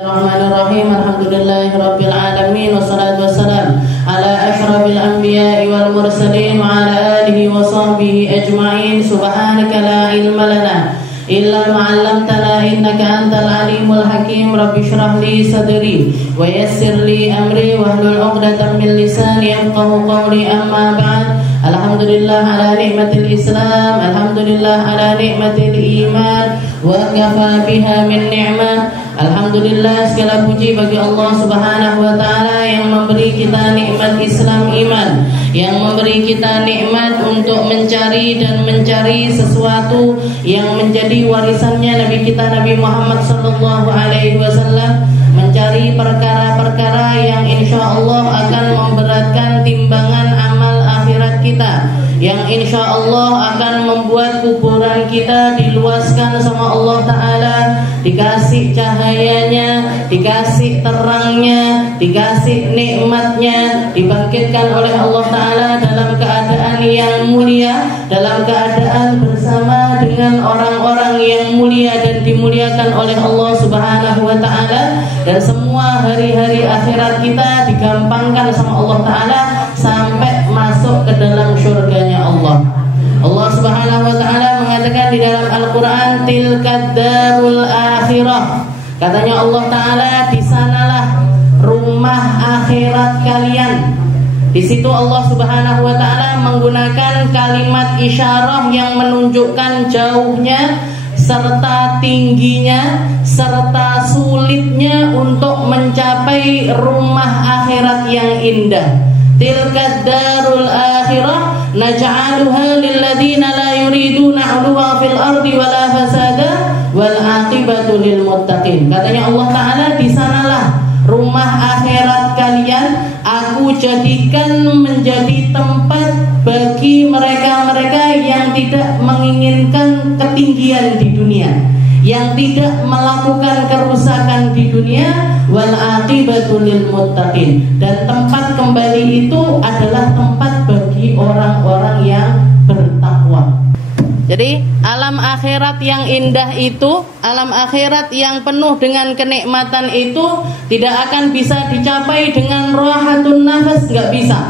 Bismillahirrahmanirrahim. Alhamdulillahirabbil alamin wassalatu wassalamu ala asyrafil anbiya'i wal mursalin wa ala alihi wa sahbihi ajma'in. Subhanaka la ilma lana illa ma 'allamtana innaka antal alimul hakim. Rabbi shrah li sadri wa yassir li amri wahlul 'uqdatam min lisani yafqahu qawli. Amma ba'd. Alhamdulillah ala nikmatil Islam, alhamdulillah ala nikmatil iman, wa kafa biha min ni'mah. Alhamdulillah, segala puji bagi Allah Subhanahu wa taala yang memberi kita nikmat Islam iman, yang memberi kita nikmat untuk mencari dan mencari sesuatu yang menjadi warisannya Nabi kita Nabi Muhammad sallallahu alaihi wasallam, mencari perkara-perkara yang insya Allah akan memberatkan timbangan amal akhirat kita, yang insya Allah akan membuat kuburan kita diluaskan sama Allah Ta'ala, dikasih cahayanya, dikasih terangnya, dikasih nikmatnya, dibangkitkan oleh Allah Ta'ala dalam keadaan yang mulia, dalam keadaan bersama dengan orang-orang yang mulia dan dimuliakan oleh Allah Subhanahu wa Ta'ala. Dan semua hari-hari akhirat kita digampangkan sama Allah Ta'ala sampai masuk ke dalam surganya Allah. Allah Subhanahu wa taala mengatakan di dalam Al-Qur'an, tilkad darul akhirah. Katanya Allah Taala, di sanalah rumah akhirat kalian. Di situ Allah Subhanahu wa taala menggunakan kalimat isyarah yang menunjukkan jauhnya serta tingginya serta sulitnya untuk mencapai rumah akhirat yang indah. Tilkad darul akhirah naj'aluha lilladzina la yuriduna 'uluwan fil ardi wala fasada wal 'aqibatu lil muttaqin. Katanya Allah Taala, di sanalah rumah akhirat kalian aku jadikan menjadi tempat bagi mereka-mereka yang tidak menginginkan ketinggian di dunia, yang tidak melakukan kerusakan di dunia, wal aqibatu lil muttaqin, dan tempat kembali itu adalah tempat bagi orang-orang yang bertakwa. Jadi alam akhirat yang indah itu, alam akhirat yang penuh dengan kenikmatan itu tidak akan bisa dicapai dengan rahatun nafas, nggak bisa.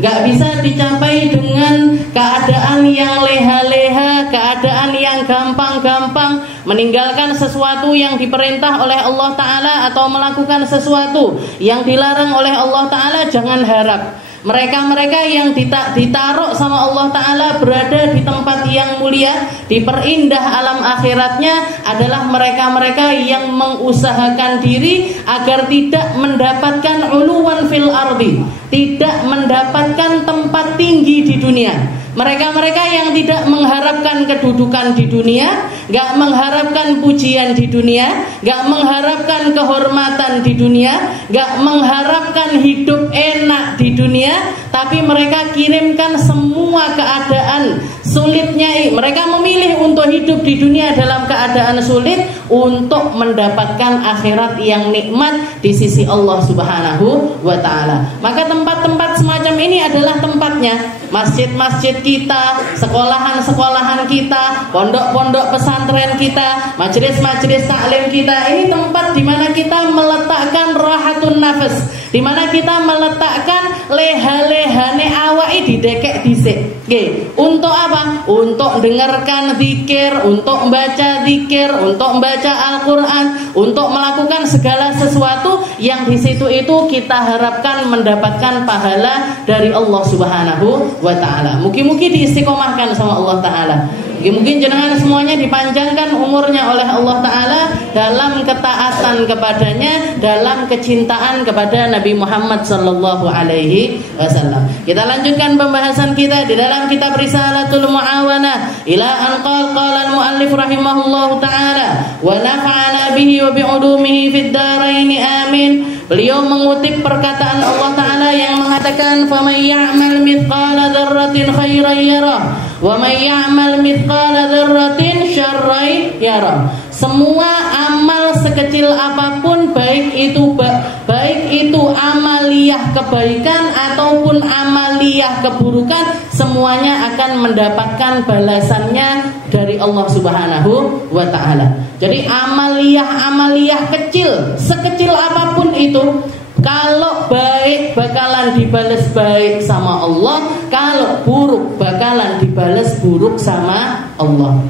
Gak bisa dicapai dengan keadaan yang leha-leha, keadaan yang gampang-gampang, meninggalkan sesuatu yang diperintah oleh Allah Ta'ala atau melakukan sesuatu yang dilarang oleh Allah Ta'ala. Jangan harap mereka-mereka yang ditaruh sama Allah Ta'ala berada di tempat yang mulia, diperindah alam akhiratnya, adalah mereka-mereka yang mengusahakan diri agar tidak mendapatkan uluwan fil ardi, tidak mendapatkan tempat tinggi di dunia. Mereka-mereka yang tidak mengharapkan kedudukan di dunia, gak mengharapkan pujian di dunia, gak mengharapkan kehormatan di dunia, gak mengharapkan hidup enak di dunia, tapi mereka kirimkan semua keadaan sulitnya. Mereka memilih untuk hidup di dunia dalam keadaan sulit untuk mendapatkan akhirat yang nikmat di sisi Allah Subhanahu wa Ta'ala. Maka tempat-tempat semacam ini adalah tempatnya. Masjid-masjid kita, sekolahan-sekolahan kita, pondok-pondok pesantren kita, majelis-majelis taklim kita, ini tempat di mana kita meletakkan rahatun nafas, di mana kita meletakkan leha-lehane awake didekek dhisik. Nggih, untuk apa? Untuk dengarkan zikir, untuk membaca zikir, untuk membaca Al-Qur'an, untuk melakukan segala sesuatu yang di situ itu kita harapkan mendapatkan pahala dari Allah Subhanahu wa Ta'ala. Mungkin diistiqomahkan sama Allah Ta'ala. Mungkin jenengan semuanya dipanjangkan umurnya oleh Allah Ta'ala dalam ketaatan kepadanya, dalam kecintaan kepada Nabi Muhammad sallallahu alaihi wasallam. Kita lanjutkan pembahasan kita di dalam kitab Risalatul Mu'awanah ila an qala al-muallif rahimahullahu ta'ala wa nafa'ana bihi wa bi'ulumihi fid dharain amin. Beliau mengutip perkataan Allah Ta'ala yang mengatakan, faman ya'mal mithqala dzarratin khairan yarah wa man ya'mal mithqala dzarratin syarran yarah. Semua amal sekecil apapun, baik itu amaliyah kebaikan ataupun amaliyah keburukan, semuanya akan mendapatkan balasannya dari Allah Subhanahu wa ta'ala. Jadi amaliyah kecil, sekecil apapun itu, kalau baik bakalan dibales baik sama Allah, kalau buruk bakalan dibales buruk sama Allah.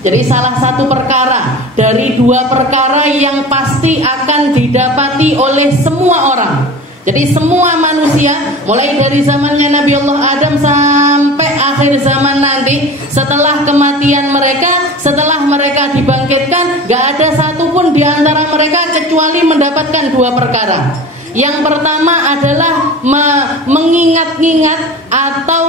Jadi salah satu perkara dari dua perkara yang pasti akan didapati oleh semua orang. Jadi semua manusia, mulai dari zamannya Nabi Allah Adam sampai akhir zaman nanti, setelah kematian mereka, setelah mereka dibangkitkan, gak ada satupun di antara mereka kecuali mendapatkan dua perkara. Yang pertama adalah mengingat-ingat atau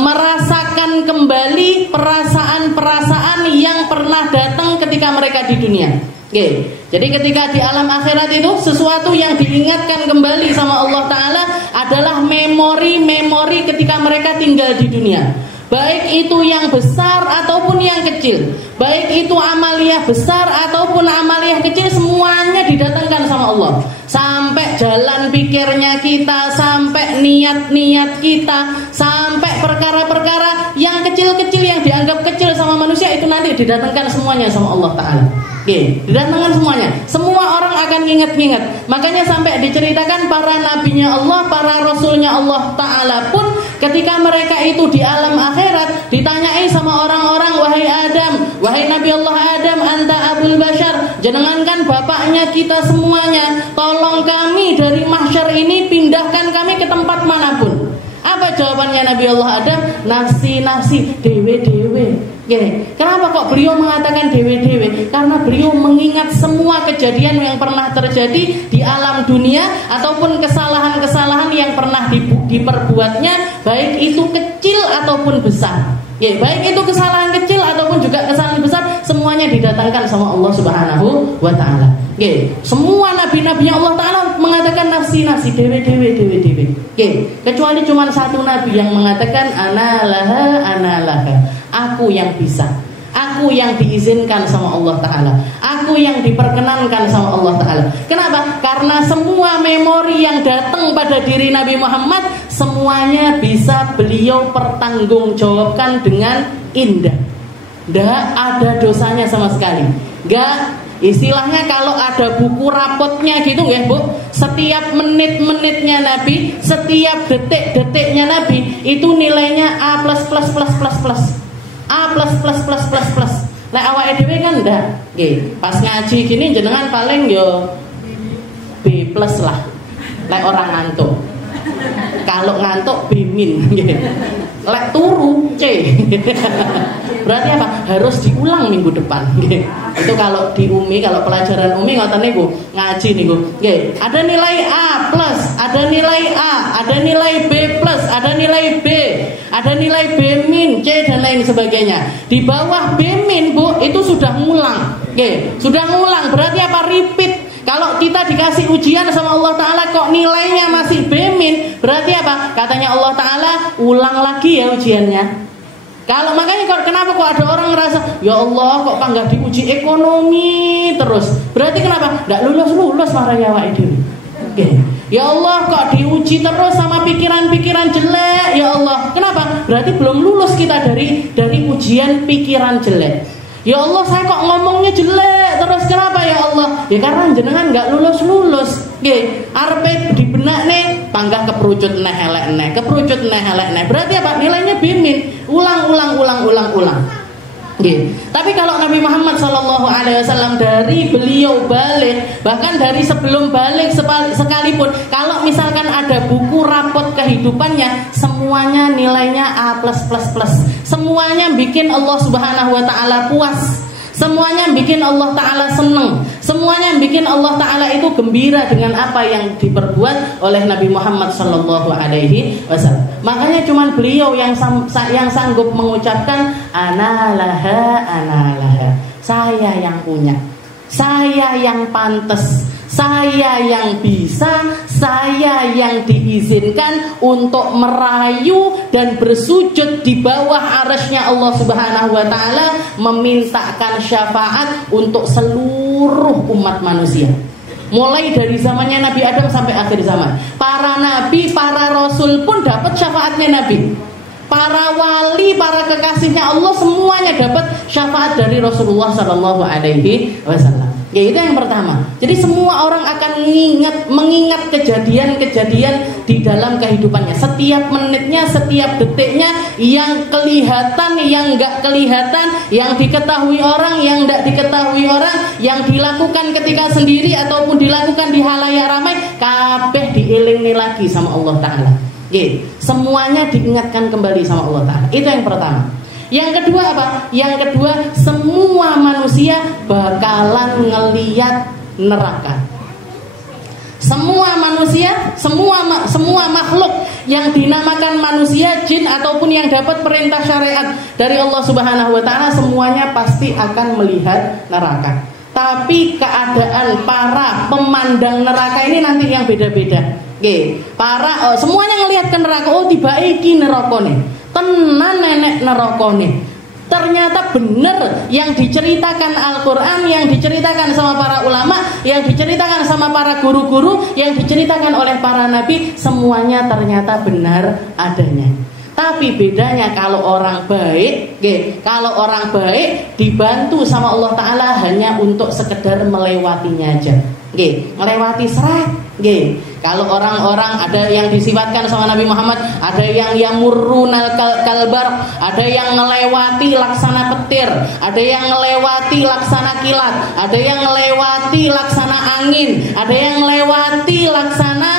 merasakan kembali perasaan-perasaan yang pernah datang ketika mereka di dunia. Oke. Jadi ketika di alam akhirat itu, sesuatu yang diingatkan kembali sama Allah Ta'ala adalah memori-memori ketika mereka tinggal di dunia. Baik itu yang besar ataupun yang kecil, baik itu amaliyah besar ataupun amaliyah kecil, semuanya didatangkan sama Allah. Sampai jalan pikirnya kita, sampai niat-niat kita, sampai perkara-perkara yang kecil-kecil yang dianggap kecil sama manusia, itu nanti didatangkan semuanya sama Allah Ta'ala. Oke, didatangkan semuanya. Semua orang akan ingat-ingat. Makanya sampai diceritakan para nabinya Allah, para rasulnya Allah Ta'ala pun ketika mereka itu di alam akhirat ditanyai sama orang-orang, wahai Adam, wahai Nabi Allah Adam, anta abul bashar, jenengan kan bapaknya kita semuanya, tolong kami dari mahsyar ini, pindahkan kami ke tempat manapun. Apa jawabannya Nabi Allah Adam? Nafsi-nafsi, dewe-dewe. Kenapa kok beliau mengatakan dewe-dewe? Karena beliau mengingat semua kejadian yang pernah terjadi di alam dunia, ataupun kesalahan-kesalahan yang pernah diperbuatnya, baik itu kecil ataupun besar. Baik itu kesalahan kecil ataupun juga kesalahan besar, semuanya didatangkan sama Allah Subhanahu wa ta'ala. Semua nabi-nabinya Allah Ta'ala mengatakan nafsi-nafsi, dewe-dewe. Kecuali cuma satu nabi yang mengatakan analaha, aku yang bisa, aku yang diizinkan sama Allah Ta'ala, aku yang diperkenankan sama Allah Ta'ala. Kenapa? Karena semua memori yang datang pada diri Nabi Muhammad, semuanya bisa beliau pertanggungjawabkan dengan indah. Tidak ada dosanya sama sekali. Gak, istilahnya kalau ada buku rapotnya gitu ya Bu, setiap menit-menitnya Nabi, setiap detik-detiknya Nabi, itu nilainya A+++++. A++++++. Lek awake dhewe kan ndak. Nggih, pas ngaji gini jenengan paling yo B+ lah. Lek orang ngantuk. Kalau ngantuk B-. Lek turu C. Berarti apa? Harus diulang minggu depan. Itu kalau di UMI, kalau pelajaran UMI ngoten niku, ngaji niku. Nggih, ada nilai A+, ada nilai A, ada nilai B+, ada nilai B, ada nilai B-, C dan lain sebagainya. Di bawah B- Bu, itu sudah ngulang. Nggih, sudah ngulang. Berarti apa? Repeat. Kalau kita dikasih ujian sama Allah Ta'ala kok nilainya masih B-, berarti apa? Katanya Allah Ta'ala, ulang lagi ya ujiannya. Kalau makanya kenapa kok ada orang ngerasa, ya Allah kok nggak diuji ekonomi terus? Berarti kenapa? Nggak lulus marah ya Wak Idul. Ya Allah kok diuji terus sama pikiran-pikiran jelek? Ya Allah, kenapa? Berarti belum lulus kita dari ujian pikiran jelek. Ya Allah saya kok ngomongnya jelek terus, kenapa ya Allah? Ya karena jenengan nggak lulus. Arepe di benak nih panggah keperucut neh elek neh, keperucut neh elek neh. Berarti apa? Nilainya B-. Ulang. Tapi kalau Nabi Muhammad SAW dari beliau balik, bahkan dari sebelum balik sekalipun, kalau misalkan ada buku rapot kehidupannya, semuanya nilainya A+++. Semuanya bikin Allah Subhanahu wa ta'ala puas. Semuanya bikin Allah Ta'ala senang. Semuanya bikin Allah Ta'ala itu gembira dengan apa yang diperbuat oleh Nabi Muhammad SAW. Makanya cuma beliau yang sanggup mengucapkan analaha, saya yang punya, saya yang pantas, saya yang bisa, saya yang diizinkan untuk merayu dan bersujud di bawah arasy-Nya Allah Subhanahu wa ta'ala, memintakan syafaat untuk seluruh umat manusia. Mulai dari zamannya Nabi Adam sampai akhir zaman. Para nabi, para rasul pun dapat syafaatnya Nabi. Para wali, para kekasihnya Allah semuanya dapat syafaat dari Rasulullah SAW. Ya, itu yang pertama. Jadi semua orang akan mengingat kejadian-kejadian di dalam kehidupannya. Setiap menitnya, setiap detiknya, yang kelihatan, yang enggak kelihatan, yang diketahui orang, yang enggak diketahui orang, yang dilakukan ketika sendiri ataupun dilakukan di halayak ramai, kabeh diilingi lagi sama Allah Ta'ala. Semuanya diingatkan kembali sama Allah Ta'ala. Itu yang pertama. Yang kedua apa? Yang kedua, semua manusia bakalan ngeliat neraka. Semua manusia, semua makhluk yang dinamakan manusia, jin ataupun yang dapat perintah syariat dari Allah Subhanahu wa Ta'ala, semuanya pasti akan melihat neraka. Tapi keadaan para pemandang neraka ini nanti yang beda-beda. Semuanya ngelihat ke neraka. Oh, tiba iki nerakane. Tenan nenek nerokone. Ternyata benar yang diceritakan Al-Quran, yang diceritakan sama para ulama, yang diceritakan sama para guru-guru, yang diceritakan oleh para nabi, semuanya ternyata benar adanya. Tapi bedanya kalau orang baik, kalau orang baik dibantu sama Allah Ta'ala hanya untuk sekedar melewatinya aja. Melewati serat. Kalau orang-orang ada yang disifatkan sama Nabi Muhammad, ada yang yamurrunal kalbar, ada yang melewati laksana petir, ada yang melewati laksana kilat, ada yang melewati laksana angin, ada yang melewati laksana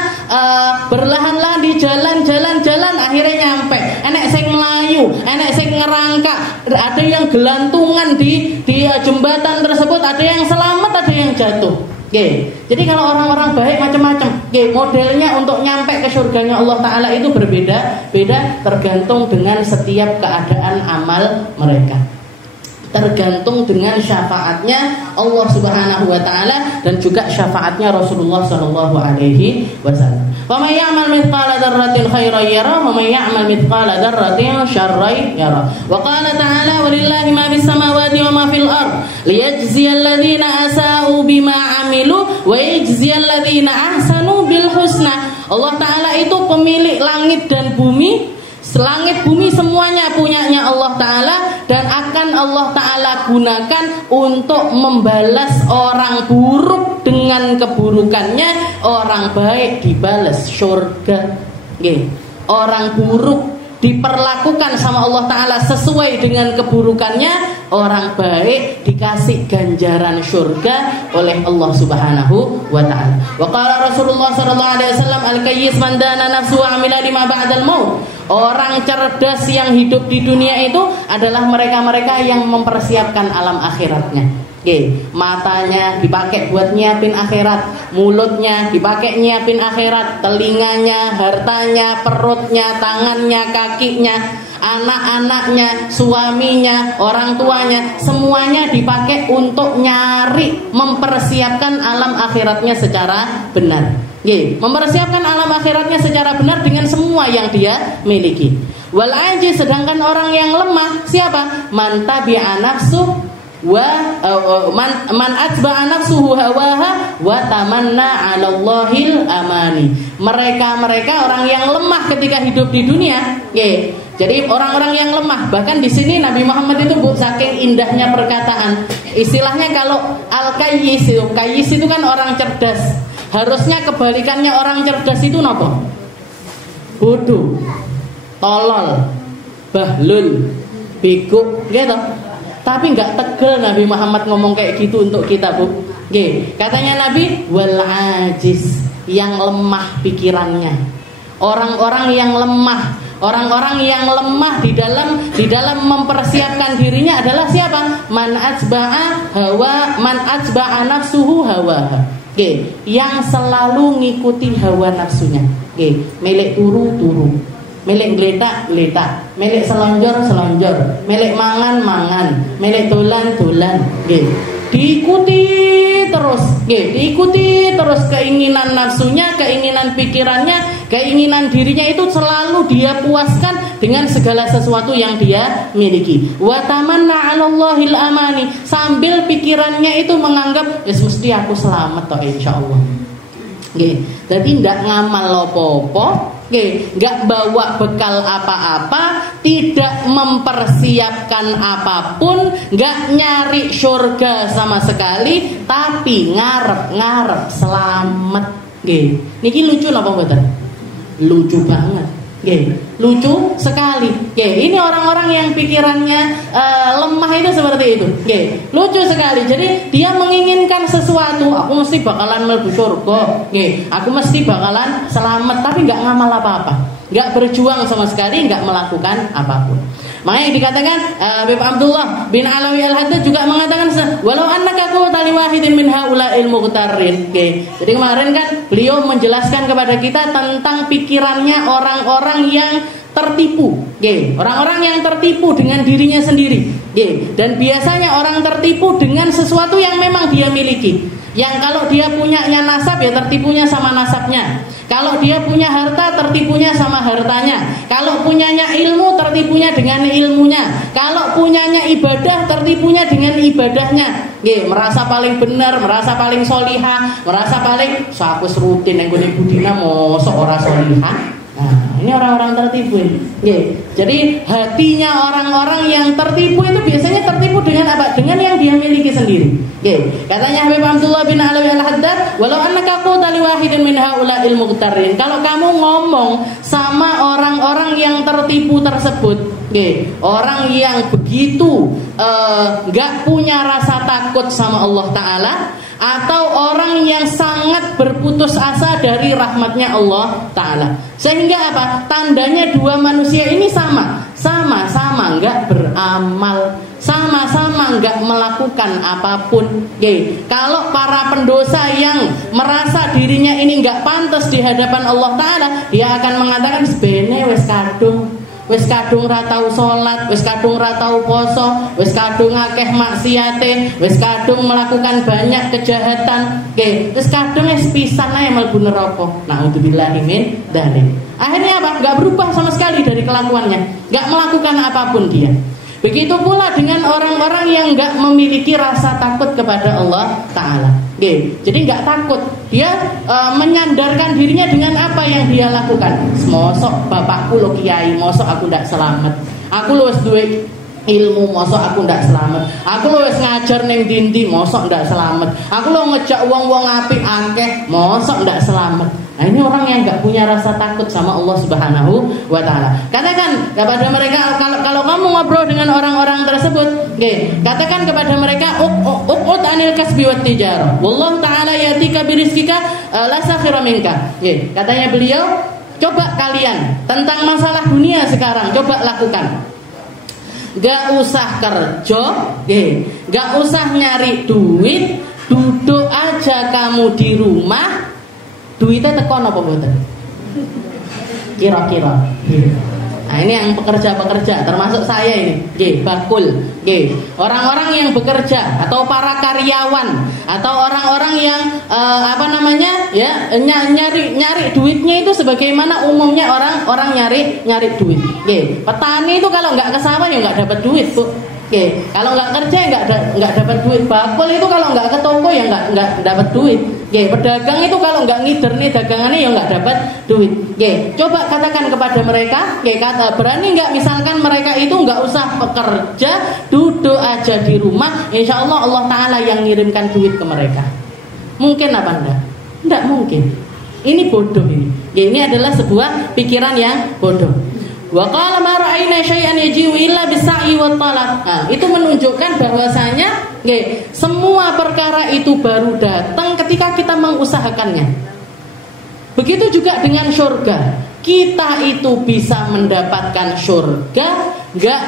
berlahan-lahan di jalan-jalan akhirnya nyampe. Enek sing melayu, enek sing ngerangkak, ada yang gelantungan di jembatan tersebut, ada yang selamat, ada yang jatuh. Jadi kalau orang-orang baik macam-macam, modelnya untuk nyampe ke surganya Allah Ta'ala itu berbeda-beda, tergantung dengan setiap keadaan amal mereka, tergantung dengan syafaatnya Allah Subhanahu wa Ta'ala dan juga syafaatnya Rasulullah Sallallahu Alaihi Wasallam. Wa may ya'mal mithqala dzarratin khairan yara wa may ya'mal mithqala dzarratin syarran yara. Wa qala ta'ala walillahi ma fis samawati wa ma fil ard liyajziyal ladzina asa'u bima 'amilu wa yajziyal ladzina ahsanu bil husna. Allah Ta'ala itu pemilik langit dan bumi. Langit bumi semuanya punyanya Allah Ta'ala, dan akan Allah Ta'ala gunakan untuk membalas orang buruk dengan keburukannya. Orang baik dibalas surga. Orang buruk diperlakukan sama Allah Ta'ala sesuai dengan keburukannya. Orang baik dikasih ganjaran surga oleh Allah Subhanahu wa Ta'ala. Wa qala Rasulullah sallallahu alaihi wasallam al-kayyis man dana nafsu wa amila lima ba'dal maut. Orang cerdas yang hidup di dunia itu adalah mereka-mereka yang mempersiapkan alam akhiratnya. Matanya dipakai buat nyiapin akhirat, mulutnya dipakai nyiapin akhirat, telinganya, hartanya, perutnya, tangannya, kakinya, anak-anaknya, suaminya, orang tuanya, semuanya dipakai untuk nyari mempersiapkan alam akhiratnya secara benar. Mempersiapkan alam akhiratnya secara benar dengan semua yang dia miliki. Wal ajiz, sedangkan orang yang lemah siapa? Man tabi'a nafsu wa man atba'a nafsuhu hawaha wa tamanna 'ala Allahil amani. Mereka orang yang lemah ketika hidup di dunia. Jadi orang-orang yang lemah, bahkan di sini Nabi Muhammad itu saking indahnya perkataan. Istilahnya kalau al-kayyis itu kan orang cerdas. Harusnya kebalikannya orang cerdas itu apa? Bodoh, tolol, bahlul, bego, gitu. Tapi nggak tegel Nabi Muhammad ngomong kayak gitu untuk kita, Bu. Katanya Nabi, wal ajiz, yang lemah pikirannya. Orang-orang yang lemah di dalam mempersiapkan dirinya adalah siapa? Man atba'a nafsuhu hawaha. Yang selalu ngikuti hawa nafsunya. Melek turu, melek geletak, melek selonjor, melek mangan, melek dolan. Diikuti terus keinginan nafsunya, keinginan pikirannya keinginan dirinya itu selalu dia puaskan dengan segala sesuatu yang dia miliki. Wa tamanna 'alallahil amani, sambil pikirannya itu menganggap mesti aku selamat toh insyaallah. Nggih, dadi ndak ngamal apa-apa, nggih, nggak bawa bekal apa-apa, tidak mempersiapkan apapun, nggak nyari surga sama sekali, tapi ngarep-ngarep selamat. Nggih, niki lucu napa mboten? Lucu banget. Nggih, lucu sekali. Nggih, ini orang-orang yang pikirannya lemah itu seperti itu. Nggih, lucu sekali. Jadi dia menginginkan sesuatu, aku mesti bakalan mlebu surga. Nggih, aku mesti bakalan selamat, tapi nggak ngamal apa-apa. Nggak berjuang sama sekali, nggak melakukan apapun. Makanya dikatakan Habib Abdullah bin Alawi Al-Haddad juga mengatakan walau annaka qulta li wahidin min haula'il mughtarrin. Jadi kemarin kan beliau menjelaskan kepada kita tentang pikirannya orang-orang yang tertipu. Orang-orang yang tertipu dengan dirinya sendiri. Dan biasanya orang tertipu dengan sesuatu yang memang dia miliki. Yang kalau dia punyanya nasab ya tertipunya sama nasabnya. Kalau dia punya harta tertipunya sama hartanya. Kalau punyanya ilmu tertipunya dengan ilmunya. Kalau punyanya ibadah tertipunya dengan ibadahnya. Merasa paling benar, merasa paling solihah, merasa paling aku rutin yang gue budina mosok ora solihah. Nah, ini orang-orang tertipu ini. Jadi hatinya orang-orang yang tertipu itu biasanya tertipu dengan apa? Dengan yang dia miliki sendiri. Katanya Habib Abdullah bin Alawi Al-Haddad, walau annaka qulta li wahidin min haula'il mughtarrin. Kalau kamu ngomong sama orang-orang yang tertipu tersebut, orang yang begitu gak punya rasa takut sama Allah Ta'ala, atau orang yang sangat berputus asa dari rahmatnya Allah Ta'ala. Sehingga apa? Tandanya dua manusia ini sama-sama gak beramal, sama-sama gak melakukan apapun. Kalau para pendosa yang merasa dirinya ini gak pantas di hadapan Allah Ta'ala, dia akan mengatakan sebene wis kadung ra tau salat, wis kadung ra tau poso, wis kadung akeh maksiate, wis kadung melakukan banyak kejahatan, wis kadung wis pisan ae mlebu neraka. Naudzubillahi min dzalik. Akhirnya apa? Enggak berubah sama sekali dari kelakuannya, enggak melakukan apapun dia. Begitu pula dengan orang-orang yang enggak memiliki rasa takut kepada Allah Ta'ala. Jadi enggak takut. Dia menyandarkan dirinya dengan apa yang dia lakukan. Mosok bapakku lo kiai, mosok aku ndak selamat. Aku lo wis duwe ilmu, mosok aku ndak selamat. Aku lo wis ngajar ning ndi-ndi, mosok ndak selamat. Aku lo ngejak wong-wong apik akeh, mosok ndak selamat. Nah, ini orang yang enggak punya rasa takut sama Allah Subhanahu wa Ta'ala. Katakan kepada mereka, kalau kamu ngobrol dengan orang-orang tersebut, katakan kepada mereka uqud anil kasbi wat tijarah. Wallahu ta'ala yatika birizqika la sakhira minka. Katanya beliau, coba kalian tentang masalah dunia sekarang coba lakukan. Gak usah kerja, gak usah nyari duit, duduk aja kamu di rumah. Duitnya teko apa mboten? Kira-kira. Nah, ini yang pekerja-pekerja termasuk saya ini. Bakul. Orang-orang yang bekerja atau para karyawan atau orang-orang yang nyari duitnya itu sebagaimana umumnya orang nyari duit. Petani itu kalau nggak ke sawah ya nggak dapat duit, Bu. Kalau nggak kerja nggak dapat duit. Bakul itu kalau nggak ke toko ya nggak dapat duit. Pedagang itu kalau nggak ngider nih dagangannya ya nggak dapat duit. Coba katakan kepada mereka, berani nggak misalkan mereka itu nggak usah bekerja, duduk aja di rumah, insya Allah Allah Ta'ala yang ngirimkan duit ke mereka. Mungkin apa enggak? Enggak mungkin. Ini bodoh ini. Ini adalah sebuah pikiran yang bodoh. Wa qala ma ra'ayna syai'an yaji'u illa bis-sa'i wat talab. Nah, itu menunjukkan bahwasanya semua perkara itu baru datang ketika kita mengusahakannya. Begitu juga dengan surga. Kita itu bisa mendapatkan surga, nggak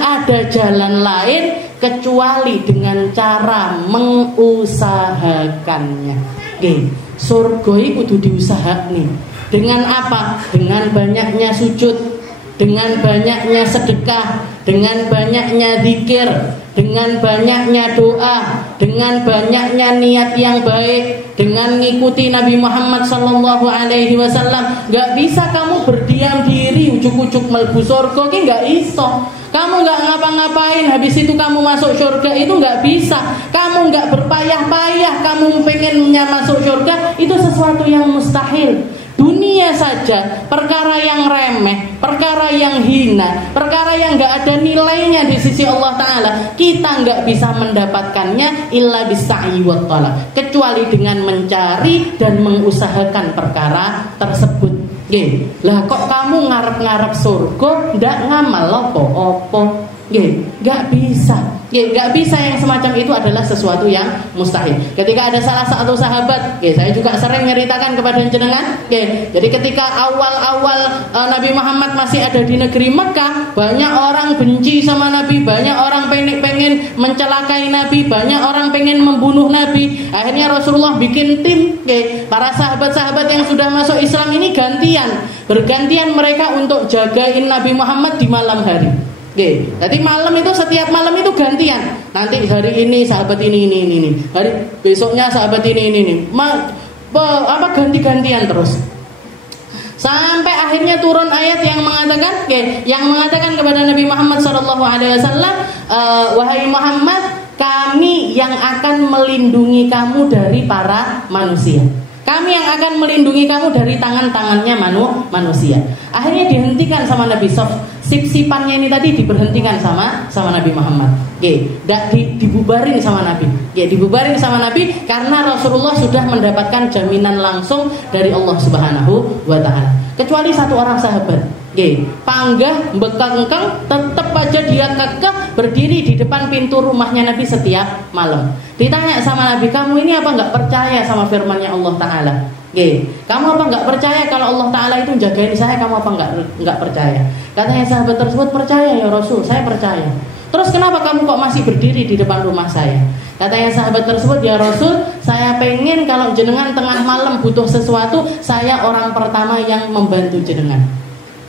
ada jalan lain kecuali dengan cara mengusahakannya. Surga itu kudu diusahakne. Dengan apa? Dengan banyaknya sujud, dengan banyaknya sedekah, dengan banyaknya zikir, dengan banyaknya doa, dengan banyaknya niat yang baik, dengan ngikuti Nabi Muhammad sallallahu alaihi wasallam. Gak bisa kamu berdiam diri ujuk-ujuk mlebu surga ki gak iso. Kamu gak ngapa-ngapain habis itu kamu masuk surga itu gak bisa. Kamu gak berpayah-payah kamu pengennya masuk surga, itu sesuatu yang mustahil. Dunia saja, perkara yang remeh, perkara yang hina, perkara yang gak ada nilainya di sisi Allah Ta'ala, kita gak bisa mendapatkannya illa bissa'i wa talab, kecuali dengan mencari dan mengusahakan perkara tersebut. Lah kok kamu ngarep-ngarep surga ndak ngamal apa-apa? Gak bisa. Gak bisa, yang semacam itu adalah sesuatu yang mustahil. Ketika ada salah satu sahabat, saya juga sering menceritakan kepada jenengan, jadi ketika awal-awal Nabi Muhammad masih ada di negeri Mekah, banyak orang benci sama Nabi, banyak orang pengen mencelakai Nabi, banyak orang pengen membunuh Nabi. Akhirnya Rasulullah bikin tim, para sahabat-sahabat yang sudah masuk Islam ini bergantian mereka untuk jagain Nabi Muhammad di malam hari. Jadi malam itu, setiap malam itu gantian. Nanti hari ini sahabat ini, hari besoknya sahabat ini. Ganti-gantian terus. Sampai akhirnya turun ayat yang mengatakan kepada Nabi Muhammad SAW, wahai Muhammad, kami yang akan melindungi kamu dari para manusia. Kami yang akan melindungi kamu dari tangan-tangannya manusia. Akhirnya dihentikan sama Nabi sip-sipannya ini tadi diberhentikan sama Nabi Muhammad. Dibubarin sama Nabi. Dibubarin sama Nabi karena Rasulullah sudah mendapatkan jaminan langsung dari Allah Subhanahu wa Ta'ala. Kecuali satu orang sahabat. Panggah bekengkeng, tetap aja dia kekeh berdiri di depan pintu rumahnya Nabi setiap malam. Ditanya sama Nabi, kamu ini apa nggak percaya sama firman-Nya Allah Ta'ala? Kamu apa nggak percaya kalau Allah Ta'ala itu jagain saya? Kamu apa nggak percaya? Katanya sahabat tersebut, percaya ya Rasul, saya percaya. Terus kenapa kamu kok masih berdiri di depan rumah saya? Katanya sahabat tersebut, ya Rasul, saya pengen kalau jenengan tengah malam butuh sesuatu, saya orang pertama yang membantu jenengan.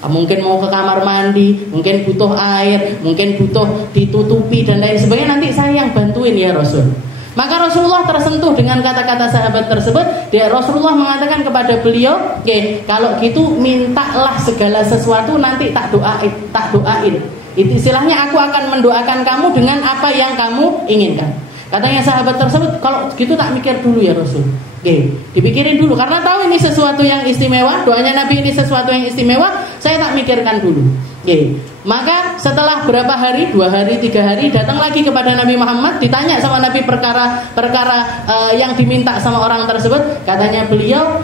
Mungkin mau ke kamar mandi, mungkin butuh air, mungkin butuh ditutupi dan lain sebagainya, nanti saya yang bantuin ya Rasul. Maka Rasulullah tersentuh dengan kata-kata sahabat tersebut. Rasulullah mengatakan kepada beliau, kalau gitu mintalah segala sesuatu, nanti tak doain. Itu istilahnya, aku akan mendoakan kamu dengan apa yang kamu inginkan. Katanya sahabat tersebut, kalau gitu tak mikir dulu ya Rasul. Dipikirin dulu, karena tahu ini sesuatu yang istimewa, doanya Nabi ini sesuatu yang istimewa, saya tak mikirkan dulu. Maka setelah berapa hari, 2 hari, 3 hari, datang lagi kepada Nabi Muhammad, ditanya sama Nabi perkara yang diminta sama orang tersebut. Katanya beliau,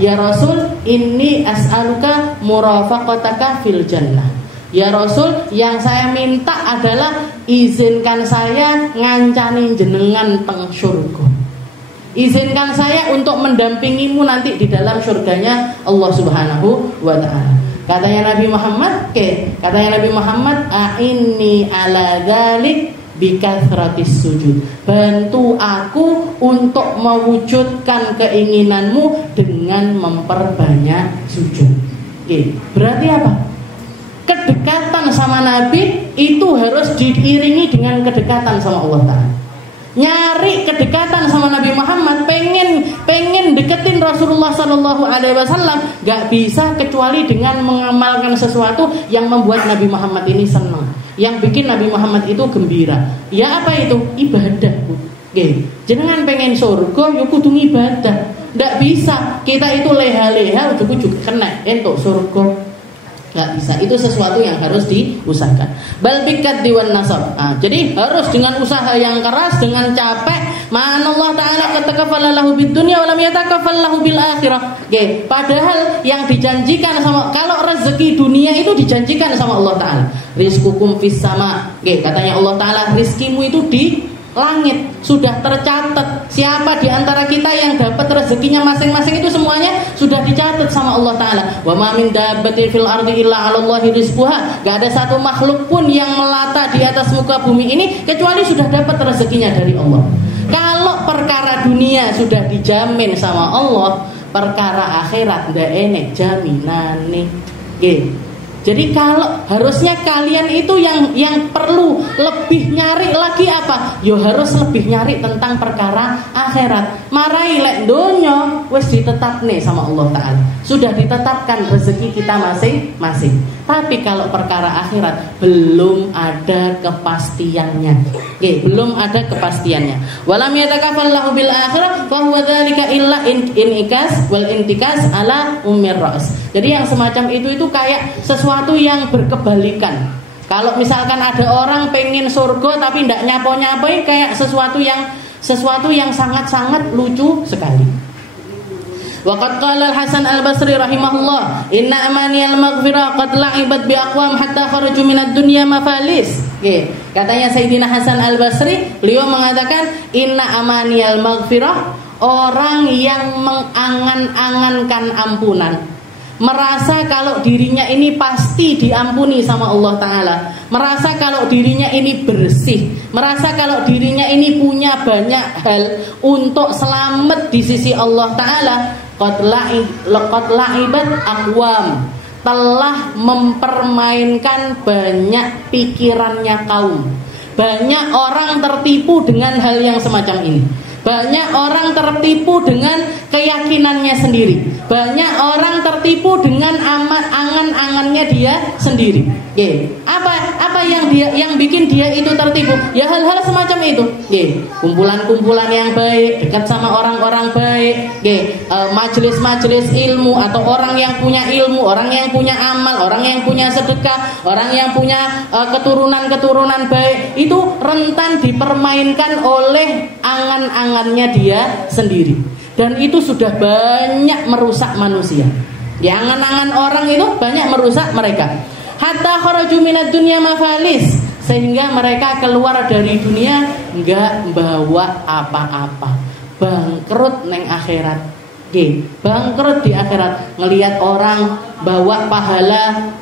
ya Rasul, inni as'aluka murafaqataka fil jannah. Ya Rasul, yang saya minta adalah izinkan saya ngancani jenengan teng surga. Izinkan saya untuk mendampingimu nanti di dalam surganya Allah Subhanahu wa Ta'ala. Katanya Nabi Muhammad, a'inni ala dzalik bikathratis sujud. Bantu aku untuk mewujudkan keinginanmu dengan memperbanyak sujud. Berarti apa? Kedekatan sama Nabi itu harus diiringi dengan kedekatan sama Allah Ta'ala. Nyari kedekatan sama Nabi Muhammad, pengen deketin Rasulullah Sallallahu Alaihi Wasallam, gak bisa kecuali dengan mengamalkan sesuatu yang membuat Nabi Muhammad ini senang, yang bikin Nabi Muhammad itu gembira. Ya apa itu? Ibadah. Jangan pengen surga, yuk kudu ibadah. Gak bisa kita itu leha-leha ujuk-ujuk kena entuk surga. Nggak bisa, itu sesuatu yang harus diusahakan. Bal bikat diwan nasab. Jadi harus dengan usaha yang keras, dengan capek. Ma'anallah ta'ala katakafala lahu bid dunya wa lam yatakafal lahu bil akhirah. Padahal yang dijanjikan sama, kalau rezeki dunia itu dijanjikan sama Allah Ta'ala. Rizqukum fis sama. Katanya Allah Ta'ala, rizkimu itu di langit, sudah tercatat. Siapa di antara kita yang dapat rezekinya masing-masing itu semuanya sudah dicatat sama Allah Ta'ala. Wa ma min dabbatin fil ardi illa 'ala Allahi rizquha. Gak ada satu makhluk pun yang melata di atas muka bumi ini kecuali sudah dapat rezekinya dari Allah. Kalau perkara dunia sudah dijamin sama Allah, perkara akhirat ndak enek jaminane. Jadi kalau harusnya kalian itu yang perlu lebih nyari lagi apa? Yo harus lebih nyari tentang perkara akhirat. Marai lek donya wis ditetapne sama Allah Ta'ala. Sudah ditetapkan rezeki kita masing-masing. Tapi kalau perkara akhirat belum ada kepastiannya. Oke, belum ada kepastiannya. Walam yatakafallahu bil akhirah fa huwa dzalika illa inikas wal intikas ala ummir ra's. Jadi yang semacam itu kayak sesuatu yang berkebalikan. Kalau misalkan ada orang pengen surga tapi tidak nyapo-nyapoin, kayak sesuatu yang sangat-sangat lucu sekali. Waqad qala Al-Hasan Al-Basri rahimahullah, inna amaniyal maghfirah qad la'ibat bi aqwam hatta kharaju minad dunya mafalis. Oke, katanya Sayyidina Hasan Al-Basri, beliau mengatakan inna amaniyal maghfirah, orang yang mengangan-angankan ampunan, merasa kalau dirinya ini pasti diampuni sama Allah Ta'ala, merasa kalau dirinya ini bersih, merasa kalau dirinya ini punya banyak hal untuk selamat di sisi Allah Ta'ala. Qad la'ibat aqwam, telah mempermainkan banyak pikirannya kaum. Banyak orang tertipu dengan hal yang semacam ini. Banyak orang tertipu dengan keyakinannya sendiri. Banyak orang tertipu dengan angan-angannya dia sendiri. Oke. Apa yang bikin dia itu tertipu? Ya hal-hal semacam itu. Oke. Kumpulan-kumpulan yang baik, dekat sama orang-orang baik. Oke. Majelis-majelis ilmu atau orang yang punya ilmu, orang yang punya amal, orang yang punya sedekah, orang yang punya keturunan-keturunan baik, itu rentan dipermainkan oleh angan-angannya dia sendiri. Dan itu sudah banyak merusak manusia. Ya, angan-angan orang itu banyak merusak mereka. Hatta kharaju minad dunya mafalis, sehingga mereka keluar dari dunia enggak bawa apa-apa. Bangkrut neng akhirat. Bangkrut di akhirat. Ngelihat orang bawa pahala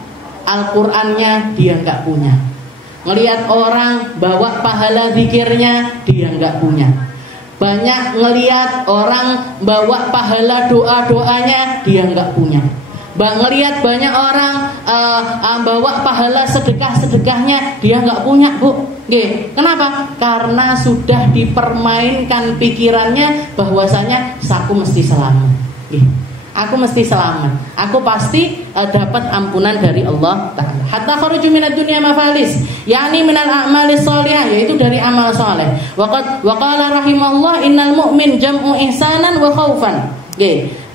Al-Qur'annya dia enggak punya. Ngelihat orang bawa pahala zikirnya dia enggak punya. Banyak ngelihat orang bawa pahala doa-doanya dia enggak punya. Ngelihat banyak orang bawa pahala sedekah-sedekahnya dia enggak punya, Bu. Kenapa? Karena sudah dipermainkan pikirannya bahwasanya aku mesti selamat. Aku mesti selamat. Aku pasti dapat ampunan dari Allah Ta'ala. Hatta kharuju minad dunya mafalis, yakni minal a'malis shalihah, yaitu dari amal saleh. Wa qala rahimahullah innal mu'min jam'u ihsanan wa khaufan.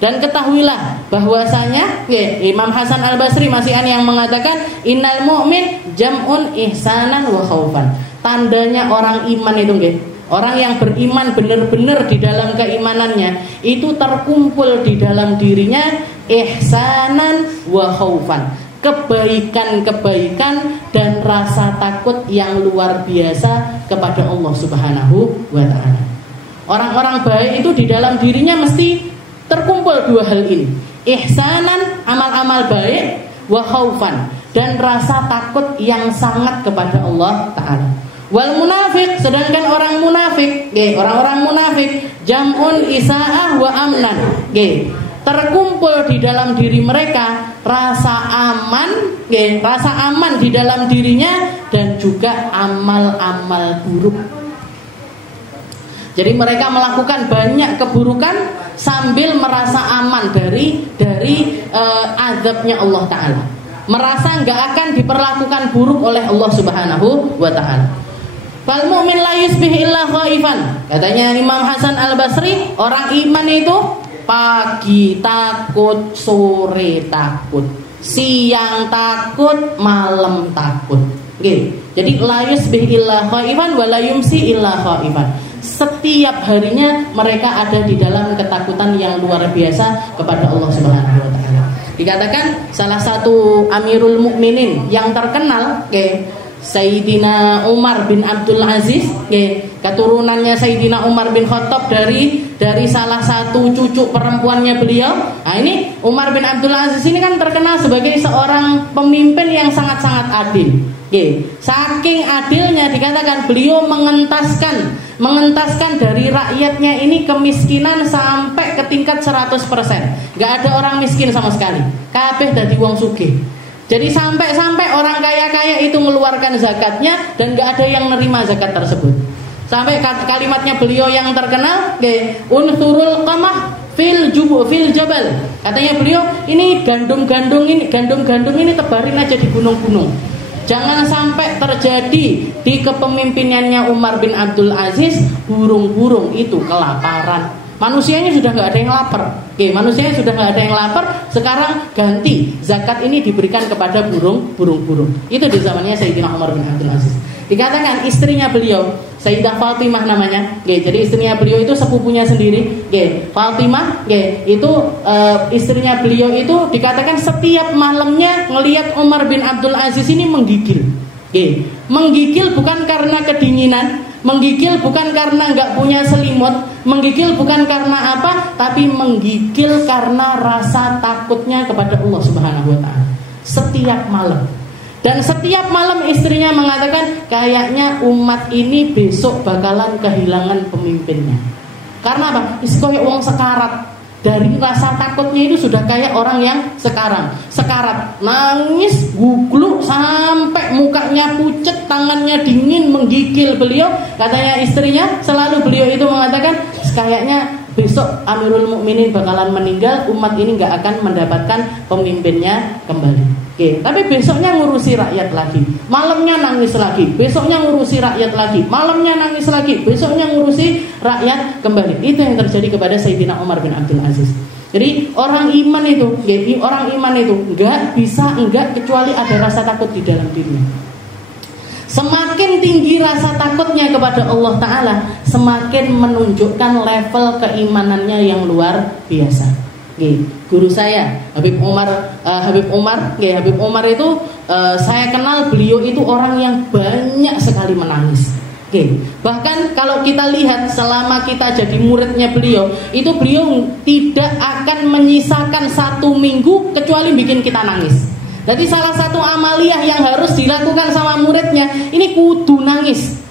Dan ketahuilah bahwasanya Imam Hasan Al-Basri masih yang mengatakan innal mu'min jam'un ihsanan wa khaufan. Tandanya orang iman itu orang yang beriman benar-benar di dalam keimanannya itu terkumpul di dalam dirinya ihsanan wa khaufan, kebaikan-kebaikan dan rasa takut yang luar biasa kepada Allah Subhanahu wa Ta'ala. Orang-orang baik itu di dalam dirinya mesti terkumpul dua hal ini, ihsanan, amal-amal baik, wa khaufan, dan rasa takut yang sangat kepada Allah Ta'ala. Wal munafik, sedangkan orang munafik, orang-orang munafik jam'un isaah wa amnan, terkumpul di dalam diri mereka rasa aman, rasa aman di dalam dirinya dan juga amal-amal buruk. Jadi mereka melakukan banyak keburukan sambil merasa aman dari azabnya Allah Ta'ala, merasa nggak akan diperlakukan buruk oleh Allah Subhanahu wa Ta'ala. Fal mu'min la yusbih illa khaifan. Katanya Imam Hasan Al-Basri, orang iman itu pagi takut, sore takut, siang takut, malam takut. Jadi la yusbih illa khaifan wa la yumsi illa khaifan. Setiap harinya mereka ada di dalam ketakutan yang luar biasa kepada Allah Subhanahu wa Ta'ala. Dikatakan salah satu Amirul Mukminin yang terkenal, Sayyidina Umar bin Abdul Aziz, keturunannya Sayyidina Umar bin Khattab dari salah satu cucu perempuannya beliau. Nah, ini Umar bin Abdul Aziz ini kan terkenal sebagai seorang pemimpin yang sangat-sangat adil. Saking adilnya dikatakan beliau mengentaskan dari rakyatnya ini kemiskinan sampai ke tingkat 100%. Gak ada orang miskin sama sekali. Kabeh dadi wong sugih. Jadi sampai orang kaya-kaya itu mengeluarkan zakatnya dan nggak ada yang nerima zakat tersebut. Sampai kalimatnya beliau yang terkenal, unsurul qamah fil jabal. Katanya beliau, ini gandum-gandum ini tebarin aja di gunung-gunung. Jangan sampai terjadi di kepemimpinannya Umar bin Abdul Aziz burung-burung itu kelaparan. Manusianya sudah nggak ada yang lapar. Manusianya sudah nggak ada yang lapar. Sekarang ganti zakat ini diberikan kepada burung-burung. Itu di zamannya Sayyidina Umar bin Abdul Aziz. Dikatakan istrinya beliau, Sayyidah Fatimah namanya. Jadi istrinya beliau itu sepupunya sendiri. Fatimah, itu istrinya beliau itu dikatakan setiap malamnya ngelihat Umar bin Abdul Aziz ini menggigil. Menggigil bukan karena kedinginan, menggigil bukan karena nggak punya selimut, menggigil bukan karena apa, tapi menggigil karena rasa takutnya kepada Allah Subhanahu wa taala. Setiap malam. Dan setiap malam istrinya mengatakan, kayaknya umat ini besok bakalan kehilangan pemimpinnya. Karena apa? Iskoy wong sekarat. Dari rasa takutnya itu sudah kayak orang yang sekarat, nangis, gugluk sampai mukanya pucet, tangannya dingin, menggigil beliau. Katanya istrinya, selalu beliau itu mengatakan, kayaknya besok Amirul Mukminin bakalan meninggal, umat ini nggak akan mendapatkan pemimpinnya kembali. Tapi besoknya ngurusi rakyat lagi, malamnya nangis lagi, besoknya ngurusi rakyat lagi, malamnya nangis lagi, besoknya ngurusi rakyat kembali. Itu yang terjadi kepada Sayyidina Umar bin Abdul Aziz. Jadi orang iman itu nggak bisa kecuali ada rasa takut di dalam dirinya. Semakin tinggi rasa takutnya kepada Allah Ta'ala, semakin menunjukkan level keimanannya yang luar biasa. Guru saya Habib Umar itu saya kenal beliau itu orang yang banyak sekali menangis. Bahkan kalau kita lihat selama kita jadi muridnya beliau, itu beliau tidak akan menyisakan 1 minggu kecuali bikin kita nangis. Jadi salah satu amaliyah yang harus dilakukan sama muridnya ini kudu nangis.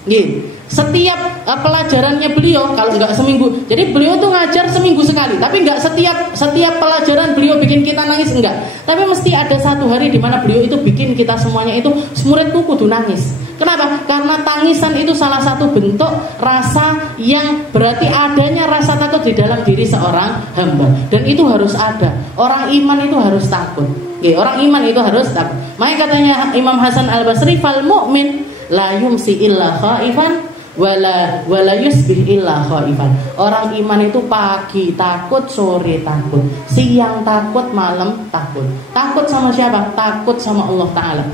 Setiap pelajarannya beliau, kalau nggak seminggu, jadi beliau tuh ngajar seminggu sekali, tapi nggak setiap pelajaran beliau bikin kita nangis, enggak. Tapi mesti ada satu hari di mana beliau itu bikin kita semuanya itu muridku kudu nangis. Kenapa? Karena tangisan itu salah satu bentuk rasa yang berarti adanya rasa takut di dalam diri seorang hamba, dan itu harus ada. Orang iman itu harus takut. Orang iman itu harus takut. Makanya katanya Imam Hasan Al-Basri, fal mu'min la yumsi illa khaifan wala yusbih illa khaifan. Orang iman itu pagi takut, sore takut, siang takut, malam takut. Takut sama siapa? Takut sama Allah Ta'ala.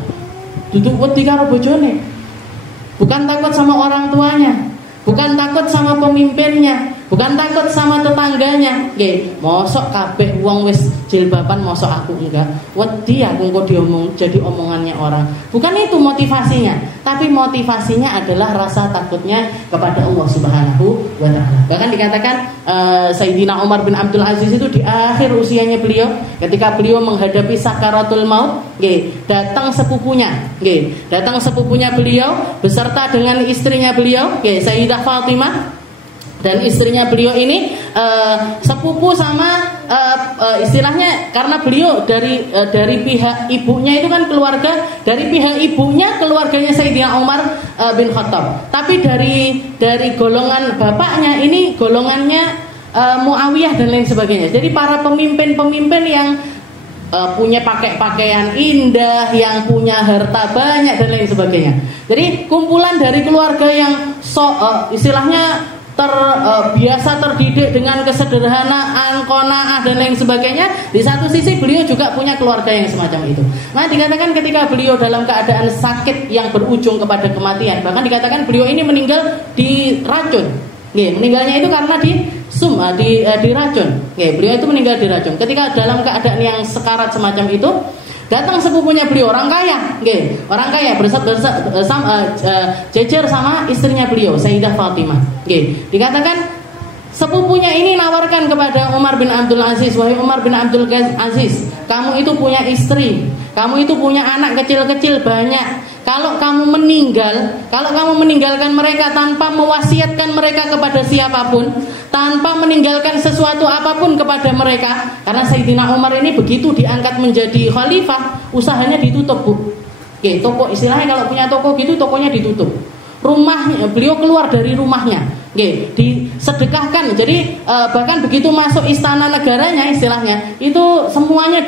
Duduk wedi karo bojone, bukan takut sama orang tuanya, bukan takut sama pemimpinnya, bukan takut sama tetangganya. Mosok kabeh wong wis jilbaban, mosok aku enggak. Wedi aku engko diomong jadi omongannya orang. Bukan itu motivasinya, tapi motivasinya adalah rasa takutnya kepada Allah Subhanahu wa taala. Bahkan dikatakan Sayyidina Umar bin Abdul Aziz itu di akhir usianya beliau, ketika beliau menghadapi sakaratul maut, datang sepupunya beliau beserta dengan istrinya beliau, Sayyidah Fatimah. Dan istrinya beliau ini sepupu sama istilahnya, karena beliau dari pihak ibunya itu kan keluarga, dari pihak ibunya keluarganya Sayyidina Umar bin Khattab. Tapi dari golongan bapaknya ini golongannya Muawiyah dan lain sebagainya. Jadi para pemimpin-pemimpin yang punya pakaian indah, yang punya harta banyak dan lain sebagainya. Jadi kumpulan dari keluarga yang istilahnya biasa terdidik dengan kesederhanaan, qanaah dan lain sebagainya. Di satu sisi beliau juga punya keluarga yang semacam itu. Nah, dikatakan ketika beliau dalam keadaan sakit yang berujung kepada kematian, bahkan dikatakan beliau ini meninggal diracun. Meninggalnya itu karena diracun. Beliau itu meninggal diracun. Ketika dalam keadaan yang sekarat semacam itu, datang sepupunya beliau, orang kaya, jejer sama istrinya beliau, Sayyidah Fatimah. Dikatakan sepupunya ini nawarkan kepada Umar bin Abdul Aziz, wahai Umar bin Abdul Aziz, kamu itu punya istri, kamu itu punya anak kecil-kecil banyak. kalau kamu meninggalkan mereka tanpa mewasiatkan mereka kepada siapapun, tanpa meninggalkan sesuatu apapun kepada mereka. Karena Sayyidina Umar ini begitu diangkat menjadi khalifah, usahanya ditutup, Bu. Oke, toko istilahnya kalau punya toko gitu, tokonya ditutup. Rumahnya, beliau keluar dari rumahnya, disedekahkan. Jadi bahkan begitu masuk istana negaranya istilahnya, itu semuanya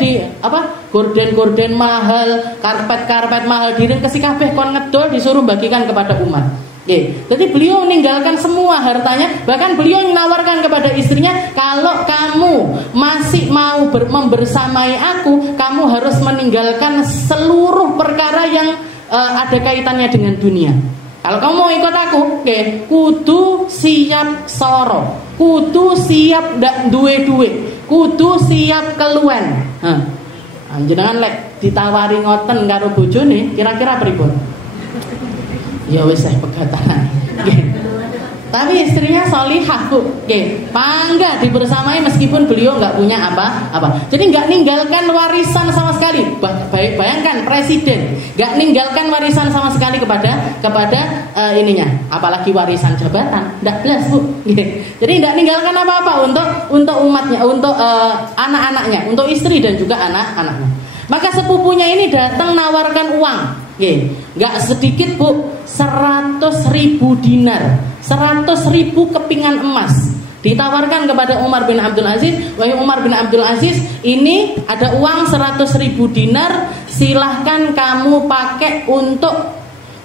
gorden mahal, karpet mahal, diring kesih kabeh kon ngedol disuruh bagikan kepada umat. Jadi beliau meninggalkan semua hartanya. Bahkan beliau menawarkan kepada istrinya, kalau kamu masih mau membersamai aku, kamu harus meninggalkan seluruh perkara yang ada kaitannya dengan dunia. Kalau kamu mau ikut aku, kudu siap soro, kudu siap ndak duwe-duwe, kudu siap keluwen. Jenengan lek ditawari ngoten karo bojone, kira-kira pripun? Ya wis pegatan. Tapi istrinya solihah, Bu. Bangga dibersamai meskipun beliau nggak punya apa-apa. Jadi nggak ninggalkan warisan sama sekali. Bayangkan presiden nggak ninggalkan warisan sama sekali kepada ininya, apalagi warisan jabatan, nggak jelas, Bu. Jadi nggak ninggalkan apa-apa untuk umatnya, untuk anak-anaknya, untuk istri dan juga anak-anaknya. Maka sepupunya ini datang nawarkan uang. Nggak sedikit, Bu, 100.000 dinar, 100.000 kepingan emas ditawarkan kepada Umar bin Abdul Aziz. Wahai Umar bin Abdul Aziz, ini ada uang 100.000 dinar, silahkan kamu pakai untuk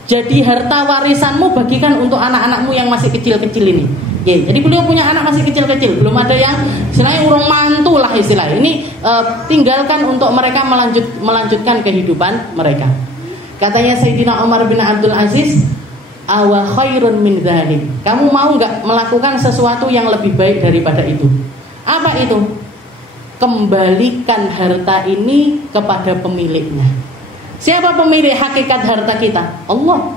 jadi harta warisanmu, bagikan untuk anak-anakmu yang masih kecil-kecil ini. Jadi beliau punya anak masih kecil-kecil, belum ada yang istilahnya urung mantu lah istilahnya. Ini tinggalkan untuk mereka melanjutkan kehidupan mereka. Katanya Sayyidina Umar bin Abdul Aziz, awa khairun min dzalik. Kamu mau enggak melakukan sesuatu yang lebih baik daripada itu? Apa itu? Kembalikan harta ini kepada pemiliknya. Siapa pemilik hakikat harta kita? Allah.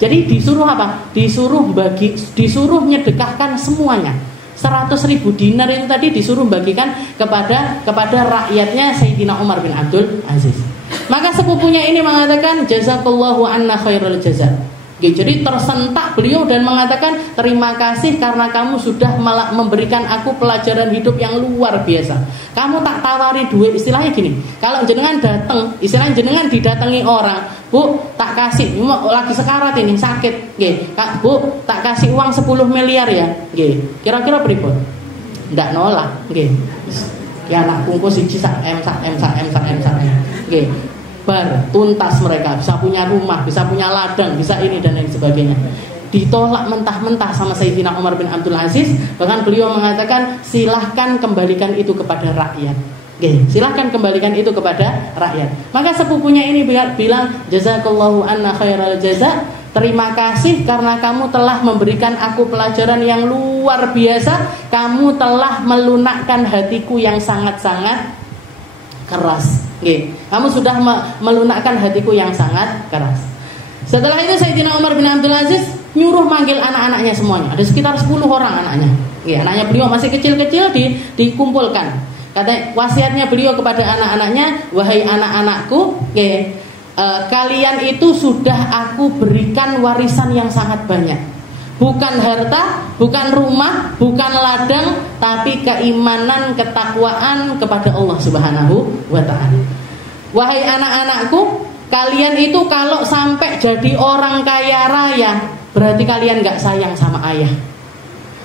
Jadi disuruh apa? Disuruh menyedekahkan semuanya. 100.000 dinar itu tadi disuruh bagikan kepada rakyatnya Sayyidina Umar bin Abdul Aziz. Maka sepupunya ini mengatakan jazakallahu anna khairul jaza. Jadi tersentak beliau dan mengatakan, terima kasih karena kamu sudah memberikan aku pelajaran hidup yang luar biasa. Kamu tak tawari duit, istilahnya gini, kalau jenengan datang, istilahnya jenengan didatangi orang, Bu, tak kasih, lagi sekarat ini, sakit, Bu, tak kasih uang 10 miliar ya, kira-kira pripun? Ndak nolak, ya anak bungkus siji sak M, bar tuntas, mereka bisa punya rumah, bisa punya ladang, bisa ini dan lain sebagainya. Ditolak mentah-mentah sama Sayyidina Umar bin Abdul Aziz. Bahkan beliau mengatakan, silahkan kembalikan itu kepada rakyat. Silahkan kembalikan itu kepada rakyat. Maka sepupunya ini bilang, jazakallahu anna khairal jaza. Terima kasih karena kamu telah memberikan aku pelajaran yang luar biasa. Kamu telah melunakkan hatiku yang sangat-sangat keras. Kamu sudah melunakkan hatiku yang sangat keras. Setelah itu Sayyidina Umar bin Abdul Aziz nyuruh manggil anak-anaknya semuanya. Ada sekitar 10 orang anaknya. Anaknya beliau masih kecil-kecil dikumpulkan. Kata wasiatnya beliau kepada anak-anaknya, wahai anak-anakku, kalian itu sudah aku berikan warisan yang sangat banyak. Bukan harta, bukan rumah, bukan ladang, tapi keimanan, ketakwaan kepada Allah Subhanahu wa ta'ala. Wahai anak-anakku, kalian itu kalau sampai jadi orang kaya raya, berarti kalian gak sayang sama ayah.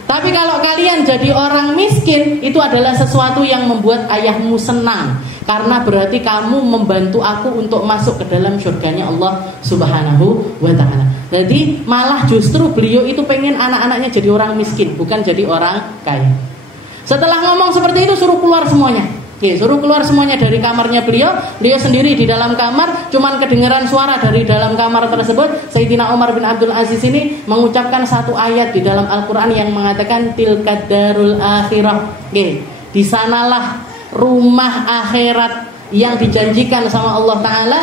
Tapi kalau kalian jadi orang miskin, itu adalah sesuatu yang membuat ayahmu senang, karena berarti kamu membantu aku untuk masuk ke dalam surganya Allah Subhanahu wa ta'ala. Jadi malah justru beliau itu pengen anak-anaknya jadi orang miskin, bukan jadi orang kaya. Setelah ngomong seperti itu, suruh keluar semuanya. Suruh keluar semuanya dari kamarnya beliau. Beliau sendiri di dalam kamar, cuman kedengaran suara dari dalam kamar tersebut. Sayyidina Umar bin Abdul Aziz ini mengucapkan satu ayat di dalam Al-Quran yang mengatakan tilkad darul akhirah. Di sanalah rumah akhirat yang dijanjikan sama Allah Ta'ala.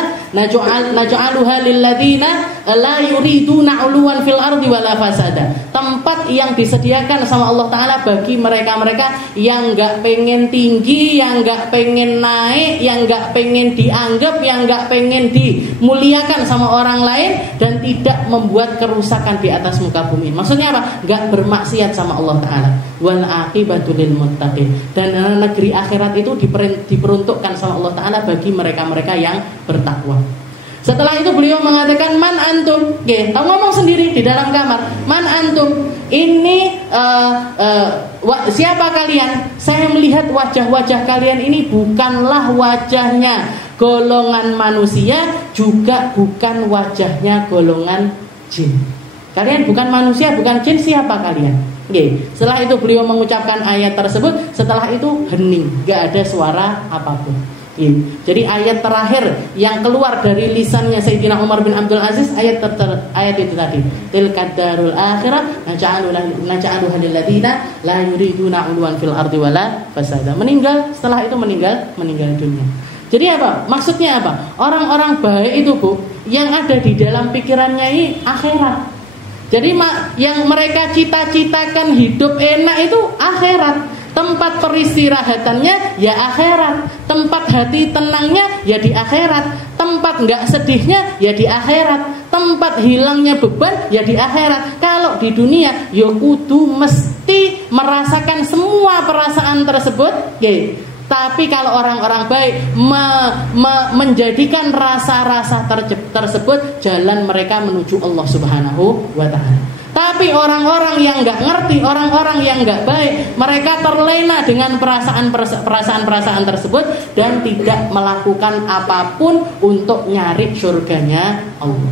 Naj'aluha lilladzina la yuriduna 'uluwan fil ardi wala fasada. Tempat yang disediakan sama Allah Ta'ala bagi mereka-mereka yang gak pengen tinggi, yang gak pengen naik, yang gak pengen dianggap, yang gak pengen dimuliakan sama orang lain, dan tidak membuat kerusakan di atas muka bumi. Maksudnya apa? Gak bermaksiat sama Allah Ta'ala. Wal aqibatu lil muttaqin. Dan negeri akhirat itu diperuntukkan sama Allah Ta'ala bagi mereka-mereka yang bertakwa. Setelah itu beliau mengatakan, man antum, tahu ngomong sendiri di dalam kamar, man antum, ini siapa kalian? Saya melihat wajah-wajah kalian ini bukanlah wajahnya golongan manusia, juga bukan wajahnya golongan jin. Kalian bukan manusia, bukan jin, siapa kalian? Setelah itu beliau mengucapkan ayat tersebut, setelah itu hening, gak ada suara apapun. Jadi ayat terakhir yang keluar dari lisannya Sayyidina Umar bin Abdul Aziz, ayat itu tadi, tilkad darul akhirah naj'aluha lil ladzina la yuriduna 'uluwan fil ardi wala fasada. Meninggal, setelah itu meninggal dunia. Jadi apa? Maksudnya apa? Orang-orang baik itu, Bu, yang ada di dalam pikirannya ini akhirat. Jadi yang mereka cita-citakan hidup enak itu akhirat. Tempat peristirahatannya ya akhirat, tempat hati tenangnya ya di akhirat, tempat enggak sedihnya ya di akhirat, tempat hilangnya beban ya di akhirat. Kalau di dunia ya kudu mesti merasakan semua perasaan tersebut. Tapi kalau orang-orang baik menjadikan rasa-rasa tersebut jalan mereka menuju Allah Subhanahu wa Ta'ala. Tapi orang-orang yang nggak ngerti, orang-orang yang nggak baik, mereka terlena dengan perasaan-perasaan tersebut dan tidak melakukan apapun untuk nyari surganya Allah.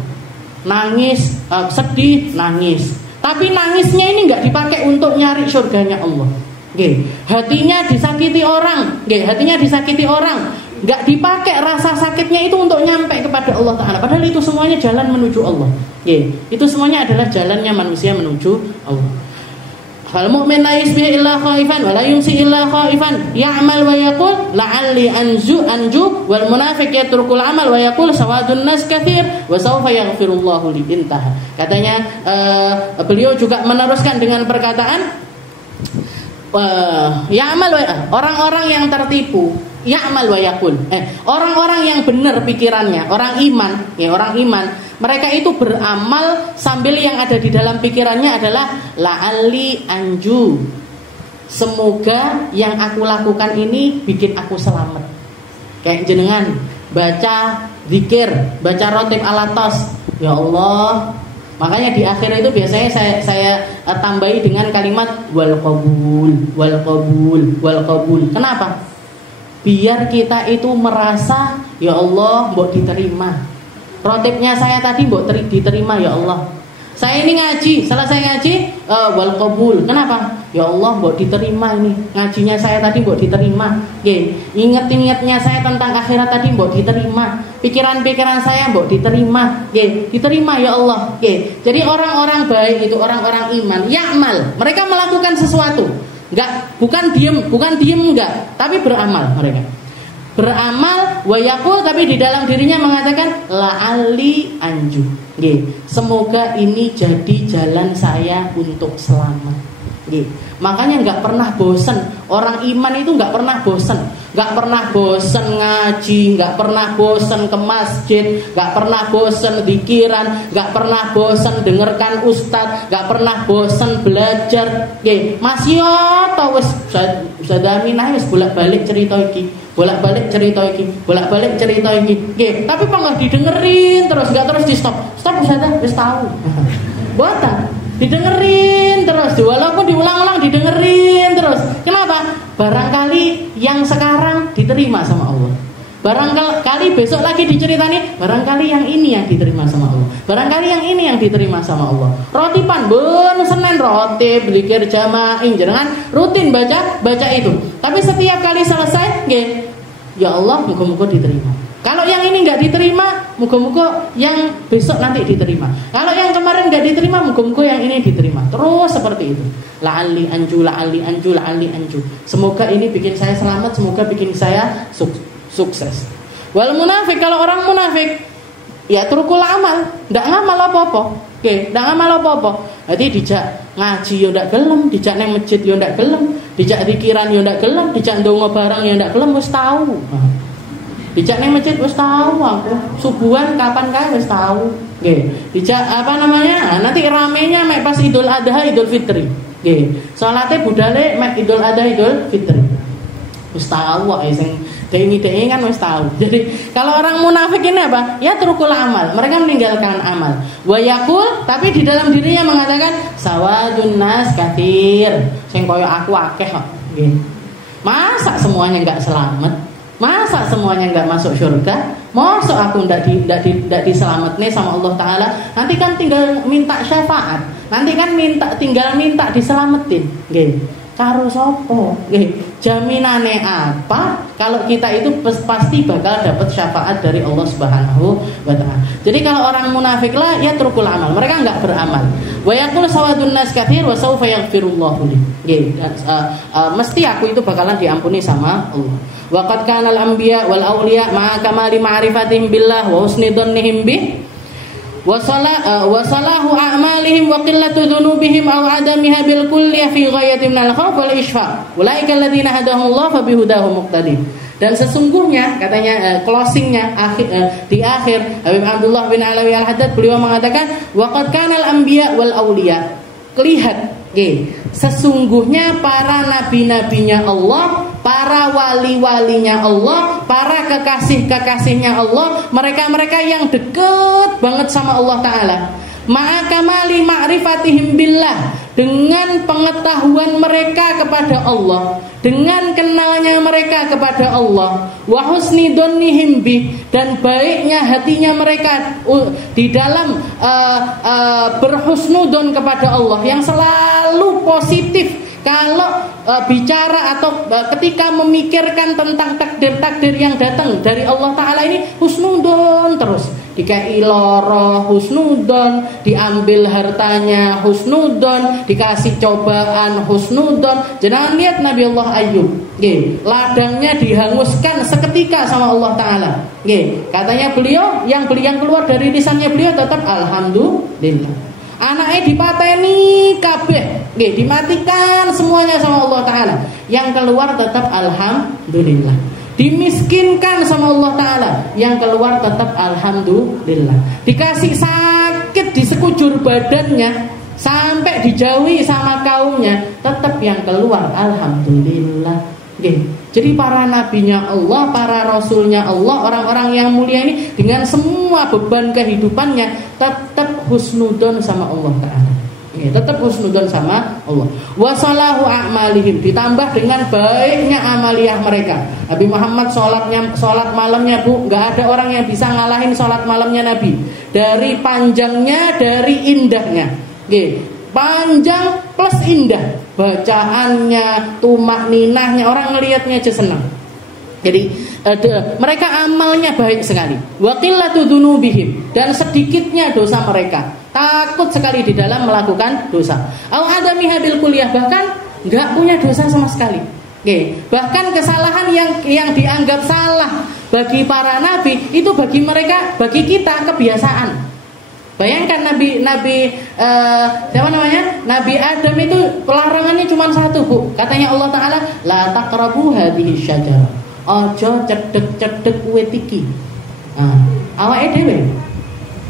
Nangis, sedih, nangis. Tapi nangisnya ini nggak dipakai untuk nyari surganya Allah. Hatinya disakiti orang, nggak dipakai rasa sakitnya itu untuk nyampe kepada Allah Ta'ala. Padahal itu semuanya jalan menuju Allah. Itu semuanya adalah jalannya manusia menuju Allah. Fal mu'min la yusbih illa khaifan wa la yumsi illa khaifan ya'mal wa yaqul la'alli anju wal munafiq yatrukul amal wa yaqul sawadun nas katsir wa sawfa yaghfirullahu li intaha. Katanya beliau juga meneruskan dengan perkataan ya'mal wa orang-orang yang tertipu, ya'mal wa yaqul. Orang-orang yang benar pikirannya, orang iman, mereka itu beramal sambil yang ada di dalam pikirannya adalah la'alli anju. Semoga yang aku lakukan ini bikin aku selamat. Kayak jenengan baca zikir, baca rotib alatos, ya Allah. Makanya di akhir itu biasanya saya tambahi dengan kalimat wal qabul. Kenapa? Biar kita itu merasa ya Allah mbok diterima. Rotibnya saya tadi mbok diterima ya Allah. Saya ini ngaji, selesai ngaji wal qabul. Kenapa? Ya Allah mbok diterima ini. Ngajinya saya tadi mbok diterima. Ingat-ingatnya saya tentang akhirat tadi mbok diterima. Pikiran-pikiran saya mbok diterima. Diterima ya Allah. Jadi orang-orang baik itu orang-orang iman, ya'mal. Mereka melakukan sesuatu. Bukan diem enggak, tapi beramal mereka. Beramal wa yaqul, tapi di dalam dirinya mengatakan la'alli anju. Semoga ini jadi jalan saya untuk selamat. Makanya nggak pernah bosan. Orang iman itu nggak pernah bosan. Nggak pernah bosan ngaji, nggak pernah bosan ke masjid, nggak pernah bosan zikiran, nggak pernah bosan dengarkan ustadz, nggak pernah bosan belajar. Masih tahu Ustaz Aminah wis bolak-balik cerita iki. Bolak-balik cerita iki. Tapi kok nggak didengerin terus, nggak terus di stop. Stop Ustaz, wis tahu. Boten. Didengerin terus, walaupun diulang-ulang didengerin terus. Kenapa? Barangkali yang sekarang diterima sama Allah. Barangkali besok lagi diceritani, barangkali yang ini yang diterima sama Allah. Barangkali yang ini yang diterima sama Allah. Rotipan ben Senin rotib, zikir jamaah, jangan rutin baca itu. Tapi setiap kali selesai, ya Allah, muga-muga diterima. Kalau yang ini nggak diterima, muga-muga yang besok nanti diterima. Kalau yang kemarin nggak diterima, muga-muga yang ini diterima. Terus seperti itu. La'alli anju. Semoga ini bikin saya selamat, semoga bikin saya sukses. Wal munafik, kalau orang munafik, ya trukul amal, ndak ngamal apa-apa. Oke, ndak ngamal apa-apa. Berarti dijak ngaji yo ndak gelem, dijak nang masjid yo ndak gelem, dijak zikiran yo ndak gelem, dijak ndonga barang yo ndak gelem wis tau. Dijak nang masjid wis tau aku. Subuhan kapan kae wis tau. Nggih. Dijak apa namanya? Nanti ramenya mek pas Idul Adha, Idul Fitri. Nggih. Salate budale mek Idul Adha, Idul Fitri. Wis tau wae sing dengi-dengi kan wis tahu. Jadi kalau orang munafik ini apa? Ya trukul amal. Mereka meninggalkan amal. Wa yaqul, tapi di dalam dirinya mengatakan sawadun nas katsir. Sing koyo aku akeh kok. Nggih. Masa semuanya enggak selamat? Masa semuanya enggak masuk surga? Masa aku enggak diselamatne sama Allah Taala? Nanti kan tinggal minta syafaat. Nanti kan tinggal minta diselamatin. Nggih. Karo sapa? Nggih, jaminane apa kalau kita itu pasti bakal dapat syafaat dari Allah Subhanahu wa taala. Jadi kalau orang munafik lah ya trukul amal, mereka enggak beramal. Wa yaqulu sawadun nas katsir wa sawfa yaghfirullahu li. Nggih, mesti aku itu bakalan diampuni sama Allah. Wa qad kana al-anbiya wal awliya ma'a kamali ma'rifatihim billah wa husni dhannihim bih wa salahu a'malihim wa qillatu dhunubihim aw adamiha bil kulliyah fi ghayatin minal khauf wal ishfaq ulaika alladziina hadahumullah fa bihudahum muqtadi. Dan sesungguhnya katanya closingnya di akhir Habib Abdullah bin Alawi Al-Haddad beliau mengatakan wa qad kana al-anbiya wal awliya, lihat sesungguhnya para nabi-nabinya Allah, para wali-walinya Allah, para kekasih-kekasihnya Allah, mereka-mereka yang dekat banget sama Allah Ta'ala, ma'akamali ma'rifatihim billah, dengan pengetahuan mereka kepada Allah, dengan kenalnya mereka kepada Allah, wa husni dhannihim bih, dan baiknya hatinya mereka di dalam berhusnudon kepada Allah, yang selalu positif kalau bicara atau ketika memikirkan tentang takdir-takdir yang datang dari Allah Ta'ala ini husnudon terus. Dikai loro husnudon, diambil hartanya husnudon, dikasih cobaan husnudon. Jangan lihat Nabi Allah Ayub, ladangnya dihanguskan seketika sama Allah Ta'ala. Katanya beliau, yang keluar dari lisannya beliau tetap alhamdulillah. Anaknya dipateni kabeh, dimatikan semuanya sama Allah Ta'ala. Yang keluar tetap alhamdulillah. Dimiskinkan sama Allah Ta'ala, yang keluar tetap alhamdulillah. Dikasih sakit di sekujur badannya, sampai dijauhi sama kaumnya, tetap yang keluar alhamdulillah. Jadi para nabinya Allah, para rasulnya Allah, orang-orang yang mulia ini dengan semua beban kehidupannya tetap husnudon sama Allah Ta'ala. Tetap husnudon sama Allah. Wasalahu a'malihim, ditambah dengan baiknya amaliyah mereka. Nabi Muhammad sholat malamnya nggak ada orang yang bisa ngalahin sholat malamnya Nabi. Dari panjangnya, dari indahnya. Panjang plus indah, bacaannya, tumak ninahnya, orang ngelihatnya aja senang. Jadi mereka amalnya baik sekali. Wa qillatu dzunubihim, dan sedikitnya dosa mereka. Takut sekali di dalam melakukan dosa. Au adamiha bil kulliyah, bahkan enggak punya dosa sama sekali. Bahkan kesalahan yang dianggap salah bagi para nabi itu bagi mereka, bagi kita kebiasaan. Bayangkan Nabi siapa namanya? Nabi Adam itu pelarangannya cuma satu, Bu. Katanya Allah Ta'ala, la taqrabu hadhihi syajarah. Ojo cedek-cedek kuwe iki. Awake dhewe.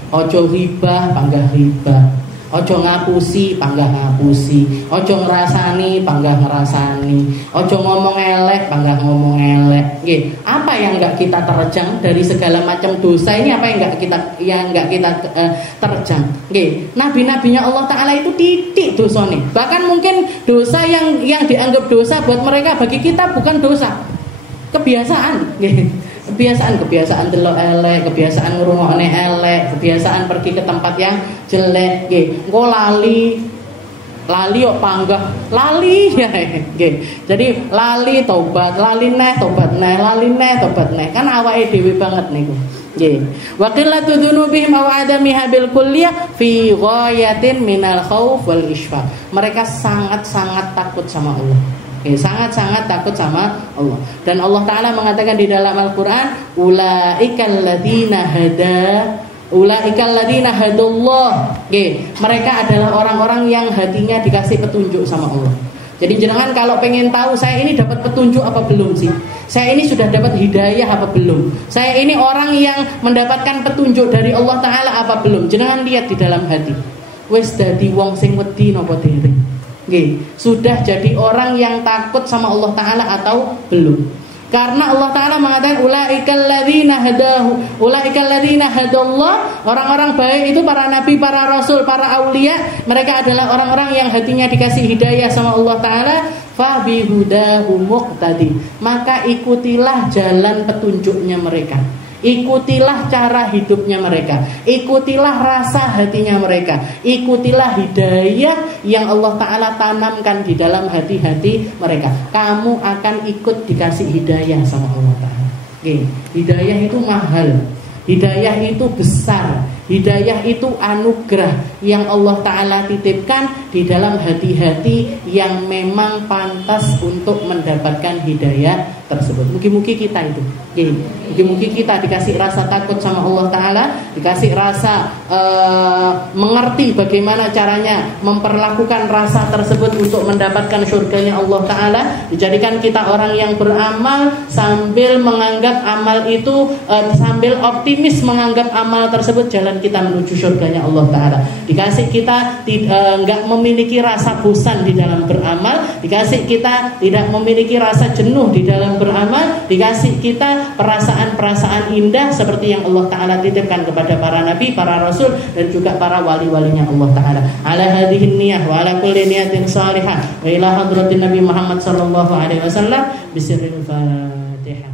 Ojo ribah, panggah ribah. Ojo ngapusi, panggah ngapusi. Ojo ngrasani, panggah ngrasani. Ojo ngomong elek, panggah ngomong elek. Apa yang enggak kita terjang dari segala macam dosa ini? Apa yang enggak kita terjang? Nabi-nabinya Allah Ta'ala itu titik dosane. Bahkan mungkin dosa yang dianggap dosa buat mereka, bagi kita bukan dosa. Kebiasaan. Kebiasaan delok elek, kebiasaan ngrungokne elek, kebiasaan pergi ke tempat yang jelek, engko lali kok panggah, lali ya. Jadi lali tobat, lali neh tobat neh, lali neh tobat neh. Kan awake dhewe banget niku. Wa qillatu dzunubihim aw adamiha bil kulliyah fi ghayatin minal khauf wal ishfaq. Mereka sangat-sangat takut sama Allah. Sangat-sangat takut sama Allah. Dan Allah Ta'ala mengatakan di dalam Al-Quran, ulaikal ladzina Ulaikal ladzina hadallah. Mereka adalah orang-orang yang hatinya dikasih petunjuk sama Allah. Jadi jenengan kalau pengen tahu saya ini dapat petunjuk apa belum sih? Saya ini sudah dapat hidayah apa belum? Saya ini orang yang mendapatkan petunjuk dari Allah Ta'ala apa belum? Jenengan lihat di dalam hati. Wis dadi wong sing wedi napa dereng? Nggih, sudah jadi orang yang takut sama Allah Ta'ala atau belum? Karena Allah Ta'ala mengatakan ulaikal ladzina hadahu, ulaikal ladzina hadallah. Orang-orang baik itu para nabi, para rasul, para aulia. Mereka adalah orang-orang yang hatinya dikasih hidayah sama Allah Ta'ala. Fa bihudahu muqtadi. Maka ikutilah jalan petunjuknya mereka. Ikutilah cara hidupnya mereka. Ikutilah rasa hatinya mereka. Ikutilah hidayah yang Allah Ta'ala tanamkan di dalam hati-hati mereka. Kamu akan ikut dikasih hidayah sama Allah Ta'ala. Hidayah itu mahal. Hidayah itu besar. Hidayah itu anugerah yang Allah Ta'ala titipkan di dalam hati-hati yang memang pantas untuk mendapatkan hidayah tersebut. Mungkin-mungkin kita itu, mungkin-mungkin kita dikasih rasa takut sama Allah Ta'ala, dikasih rasa mengerti bagaimana caranya memperlakukan rasa tersebut untuk mendapatkan surganya Allah Ta'ala. Dijadikan kita orang yang beramal sambil menganggap amal itu, sambil optimis menganggap amal tersebut jalan kita menuju surganya Allah Ta'ala. Dikasih kita nggak memiliki rasa bosan di dalam beramal. Dikasih kita tidak memiliki rasa jenuh di dalam beramal. Dikasih kita perasaan-perasaan indah seperti yang Allah Ta'ala titipkan kepada para nabi, para rasul, dan juga para wali-walinya Allah Ta'ala. Ala hadhihi niyah wa ala kulli niyatin salihah wa ila hadratin Nabi Muhammad sallallahu alaihi wasallam bisirril Fatihah.